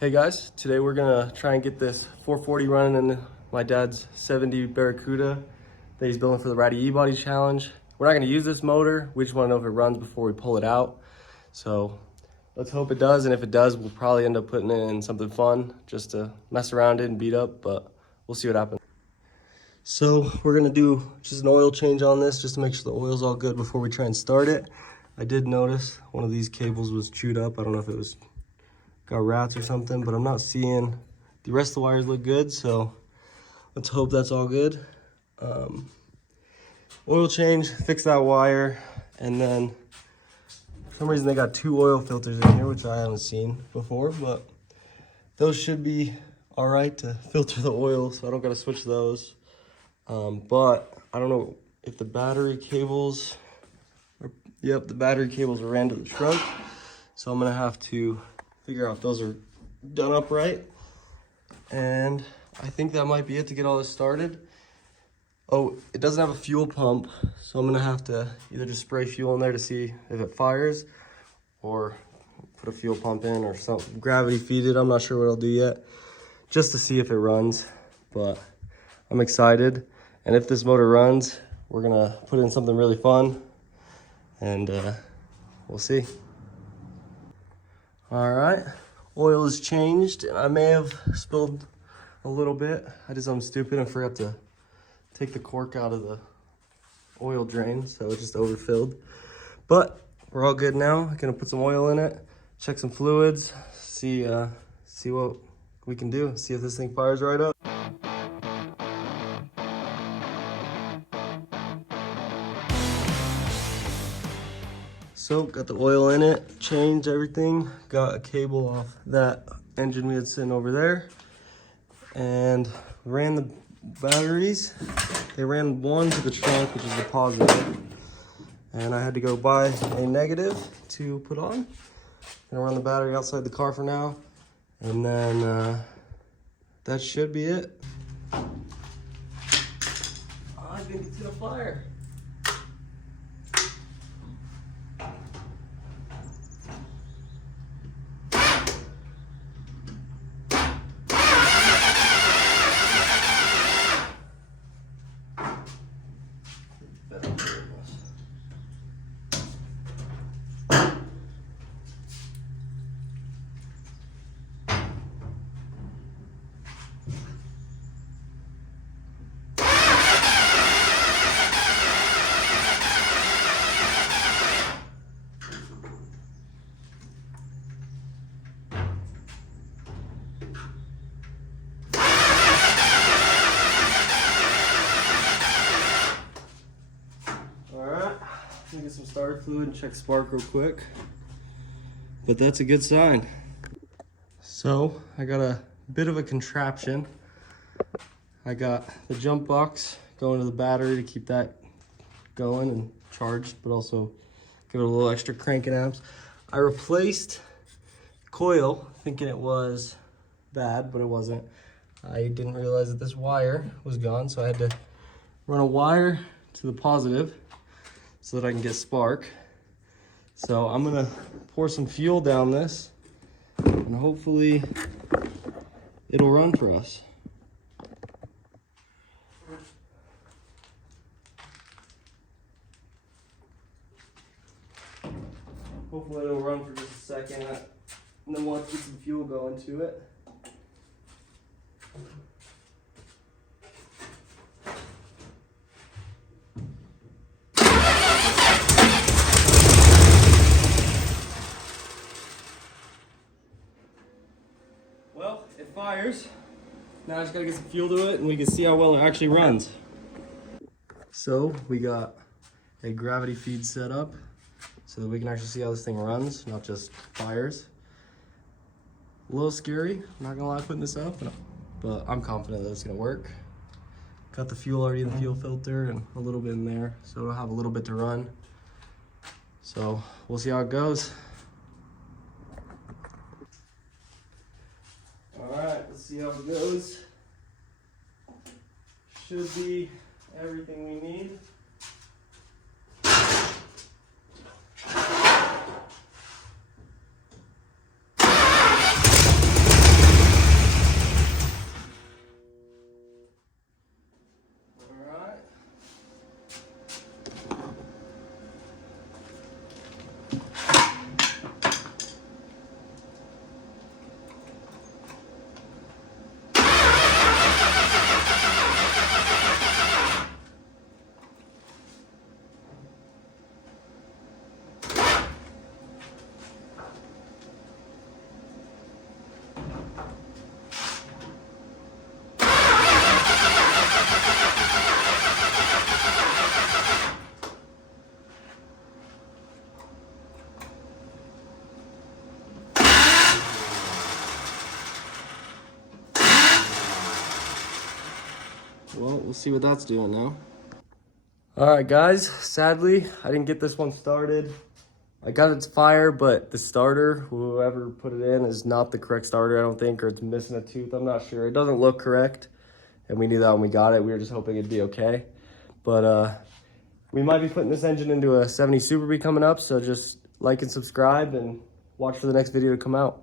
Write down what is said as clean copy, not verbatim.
Hey guys, today we're gonna try and get this 440 running in my dad's 70 Barracuda that he's building for the Ratty E-Body Challenge. We're not gonna use this motor, we just wanna know if it runs before we pull it out. So let's hope it does, and if it does, we'll probably end up putting it in something fun just to mess around it and beat up, but we'll see what happens. So we're gonna do just an oil change on this just to make sure the oil's all good before we try and start it. I did notice one of these cables was chewed up. I don't know if it was got rats or something, but I'm not seeing the rest of the wires look good, so let's hope that's all good. Oil change, fix that wire, and then for some reason they got 2 oil filters in here, which I haven't seen before, but those should be all right to filter the oil, so I don't gotta switch those. But I don't know if the battery cables yep, the battery cables ran to the trunk, so I'm gonna have to figure out if those are done up right. And I think that might be it to get all this started. Oh, it doesn't have a fuel pump, so I'm gonna have to either just spray fuel in there to see if it fires, or put a fuel pump in or something, gravity feed it. I'm not sure what I'll do yet, just to see if it runs, but I'm excited. And if this motor runs, we're gonna put in something really fun, and we'll see. All right, oil is changed, and I may have spilled a little bit. I did something stupid and forgot to take the cork out of the oil drain, so it just overfilled. But we're all good now. I'm gonna put some oil in it, check some fluids, see what we can do, see if this thing fires right up. So got the oil in it, changed everything, got a cable off that engine we had sitting over there, and ran the batteries. They ran one to the trunk, which is the positive, and I had to go buy a negative to put on. Gonna run the battery outside the car for now, and then that should be it. I think it's gonna fire. Get some starter fluid and check spark real quick, but that's a good sign. So I got a bit of a contraption. I got the jump box going to the battery to keep that going and charged, but also give it a little extra cranking amps. I replaced the coil thinking it was bad, but it wasn't. I didn't realize that this wire was gone, so I had to run a wire to the positive so that I can get spark. So I'm gonna pour some fuel down this, and hopefully it'll run for us. Hopefully it'll run for just a second, and then we'll have to get some fuel going to it. Well, it fires. Now I just gotta get some fuel to it, and we can see how well it actually runs. So we got a gravity feed set up so that we can actually see how this thing runs, not just fires. A little scary, I'm not gonna lie, putting this up, but I'm confident that it's gonna work. Got the fuel already in the fuel filter and a little bit in there, so it'll have a little bit to run. So we'll see how it goes. Let's see how it goes. Should be everything we need. Well, we'll see what that's doing now. All right, guys, sadly, I didn't get this one started. I got its fire, but the starter, whoever put it in, is not the correct starter, I don't think, or it's missing a tooth. I'm not sure. It doesn't look correct, and we knew that when we got it. We were just hoping it'd be okay. But we might be putting this engine into a 70 Super Bee coming up, so just like and subscribe and watch for the next video to come out.